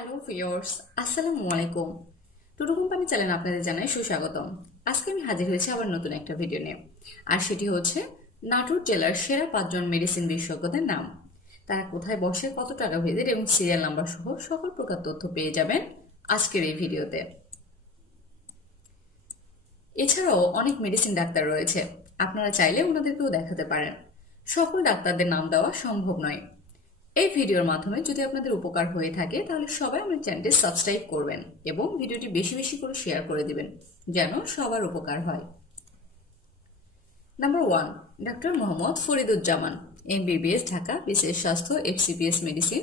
Hello viewers, আসসালামু আলাইকুম। Tutu company চ্যানেলে আপনাদের জানাই সুস্বাগতম। আজকে আমি হাজির হয়েছি আবার নতুন একটা ভিডিও নিয়ে, আর সেটি হচ্ছে নাটোর জেলার সেরা 5জন মেডিসিন বিশেষজ্ঞদের নাম, তারা কোথায় বসে, কত টাকা ভিজিট এবং সিরিয়াল নাম্বার সহ সকল প্রকার তথ্য পেয়ে যাবেন আজকের এই ভিডিওতে। এছাড়াও অনেক মেডিসিন ডাক্তার রয়েছে, আপনারা চাইলে ওনাদেরকেও দেখাতে পারেন। সকল ডাক্তারদের নাম দেওয়া সম্ভব নয়। এই ভিডিওর মাধ্যমে যদি আপনাদের উপকার হয়ে থাকে তাহলে সবাই আমার চ্যানেলটি সাবস্ক্রাইব করবেন এবং ভিডিওটি বেশি বেশি করে শেয়ার করে দিবেন যেন সবার উপকার হয়। Number 1, doctor Mohammad Fariduzzaman, MBBS, Dhaka, বিশেষ স্বাস্থ্য, FCPS মেডিসিন।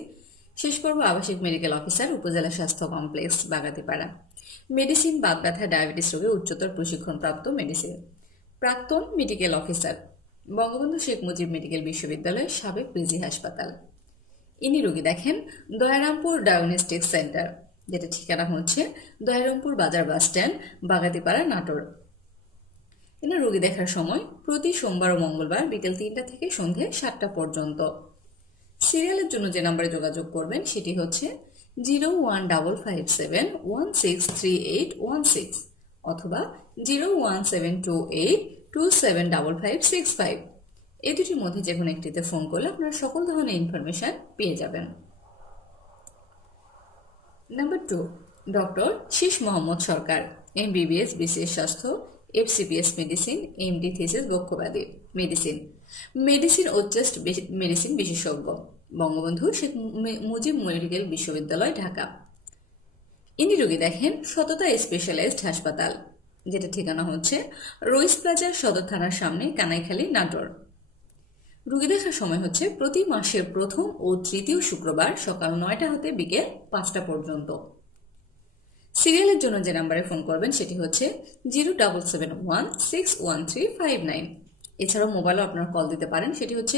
শেষ করব আবাসিক মেডিকেল অফিসার, উপজেলা স্বাস্থ্য কমপ্লেক্স, বাগাতিপাড়া। মেডিসিন, বাত ব্যথা, ডায়াবেটিস রোগে উচ্চতর প্রশিক্ষণপ্রাপ্ত মেডিসিন। প্রাক্তন medical officer, Bangabandhu Sheikh Mujib medical বিশ্ববিদ্যালয়, সাবেক পিজি হাসপাতাল। ইনি রোগী দেখেন দয়ারামপুর ডায়াগনস্টিক সেন্টার, যেটা ঠিকানা হচ্ছে দয়ারামপুর বাজার বাস স্ট্যান্ড, বাগাতিপাড়া, নাটোর। ইনি রোগী দেখার সময় প্রতি সোমবার ও মঙ্গলবার বিকেল 3টা থেকে সন্ধে 7টা পর্যন্ত। সিরিয়ালের জন্য যে নাম্বারে যোগাযোগ করবেন সেটি হচ্ছে 01557163816 অথবা 01728275565। এই দুটির মধ্যে যে কোনো একটিতে ফোন করলে আপনারা সকল ধরনের ইনফরমেশন পেয়ে যাবেন। নাম্বার 2, ডক্টর শীষ মোহাম্মদ সরকার, MBBS, বিশেষ স্বাস্থ্য, FCPS মেডিসিন, MD থিসিস বক্ষব্যাধি মেডিসিন, মেডিসিন ও চেস্ট মেডিসিন বিশেষজ্ঞ, বঙ্গবন্ধু শেখ মুজিব মেডিকেল বিশ্ববিদ্যালয়, ঢাকা। ইনি রোগী দেখেন সততা স্পেশালাইজড হাসপাতাল, যেটা ঠিকানা হচ্ছে রইস প্লাজা সদর থানার সামনে, কানাইখালী, নাটোর। রোগী দেখার সময় হচ্ছে প্রতি মাসের প্রথম ও তৃতীয় শুক্রবার সকাল 9টা হতে বিকেল 5টা পর্যন্ত। সিরিয়ালের জন্য যে নাম্বারে ফোন করবেন সেটি হচ্ছে 077161359। এছাড়াও মোবাইলও আপনারা কল দিতে পারেন, সেটি হচ্ছে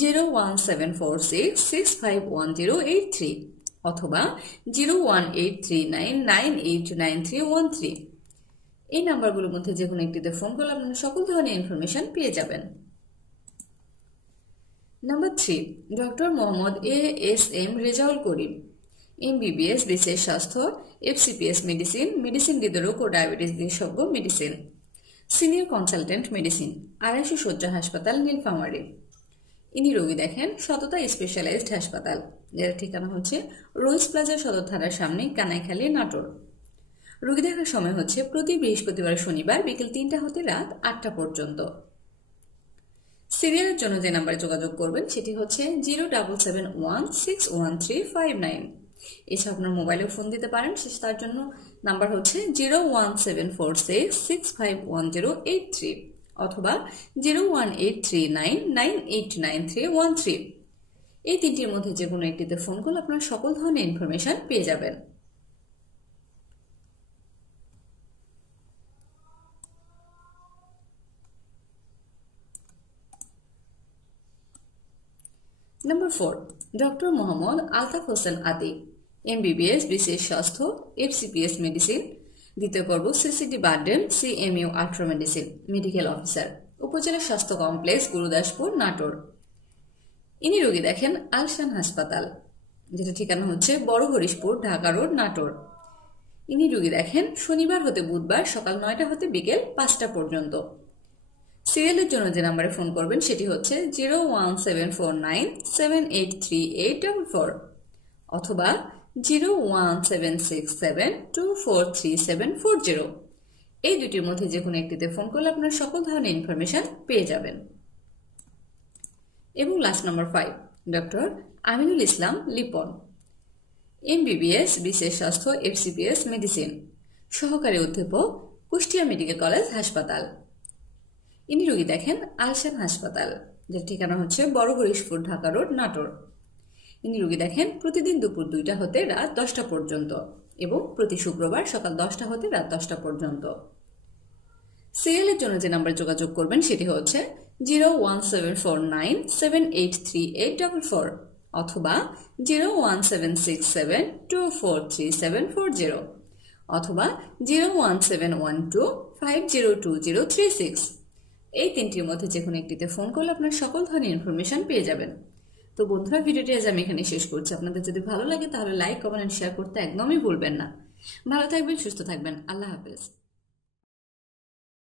01746651083 অথবা 01839989313। এই নাম্বারগুলোর মধ্যে যে কোনো একটিতে ফোন করলে আপনারা সকল ধরনের ইনফরমেশন পেয়ে যাবেন। Number 3, doctor Mohammad ASM Rezaul Karim, MBBS, বিশেষ স্বাস্থ্য, FCPS মেডিসিন, মেডিসিন হৃদরোগ ও ডায়াবেটিস বিশেষজ্ঞ মেডিসিন, সিনিয়র কনসালটেন্ট মেডিসিন, 250 শয্যা হাসপাতাল, নীলফামারী। ইনি রোগী দেখেন সততা স্পেশালাইজড হাসপাতাল, যার ঠিকানা হচ্ছে রোজ প্লাজা সদর থানার সামনে, কানাইখালী, নাটোর। রোগী দেখার সময় হচ্ছে প্রতি বৃহস্পতিবার শনিবার বিকেল 3টা হতে রাত 8টা পর্যন্ত। সিরিয়ালের জন্য যে নাম্বারে যোগাযোগ করবেন সেটি হচ্ছে 077161359। এছাড়া আপনার মোবাইলেও ফোন দিতে পারেন, তার জন্য নাম্বার হচ্ছে 01746651083 অথবা 01839989313। এই তিনটির মধ্যে যে কোনো একটিতে ফোন করলে আপনারা সকল ধরনের ইনফরমেশন পেয়ে যাবেন। Number 4, doctor Mohammad Altaf Hossain Atik, MBBS, বিশেষ স্বাস্থ্য, FCPS মেডিসিন, দ্বিতীয় পর্ব, CCD BIRDEM, CMU ultra medicine, medical officer, upazila স্বাস্থ্য কমপ্লেক্স, গুরুদাসপুর, নাটোর। ইনি রোগী দেখেন আলশান হাসপাতাল, যেটা ঠিকানা হচ্ছে বড় হরিশপুর, ঢাকা রোড, নাটোর। ইনি রোগী দেখেন শনিবার হতে বুধবার সকাল 9টা হতে বিকেল 5টা পর্যন্ত। সিরিয়ালের জন্য যে নাম্বারে ফোন করবেন সেটি হচ্ছে 01749783844 অথবা 01767243740। এই দুটির মধ্যে যে কোনো একটিতে ফোন করলে আপনার সকল ধরনের ইনফরমেশন পেয়ে যাবেন। এবং last number 5, doctor Aminul Islam Lipon, MBBS, বিশেষ স্বাস্থ্য, FCPS মেডিসিন, সহকারী অধ্যাপক, কুষ্টিয়া মেডিকেল কলেজ হাসপাতাল। ইনি রোগী দেখেন আলশান হাসপাতাল, যার ঠিকানা হচ্ছে বড় হরিশপুর, ঢাকা রোড, নাটোর। ইনি রোগী দেখেন প্রতিদিন দুপুর 2টা হতে রাত 10টা পর্যন্ত এবং প্রতি শুক্রবার সকাল 10টা হতে রাত 10টা পর্যন্ত। সিরিয়ালের জন্য যে নাম্বারে যোগাযোগ করবেন সেটি হচ্ছে 01749783844 অথবা 01767243740 অথবা 01712502036। এই তিনটির মধ্যে যে কোনো একটিতে ফোন করলে আপনার সকল ধরনের ইনফরমেশন পেয়ে যাবেন। তো বন্ধুরা, ভিডিওটি আজ আমি এখানে শেষ করছি। আপনাদের যদি ভালো লাগে তাহলে লাইক, কমেন্ট, শেয়ার করতে একদমই ভুলবেন না। ভালো থাকবেন, সুস্থ থাকবেন। আল্লাহ হাফেজ।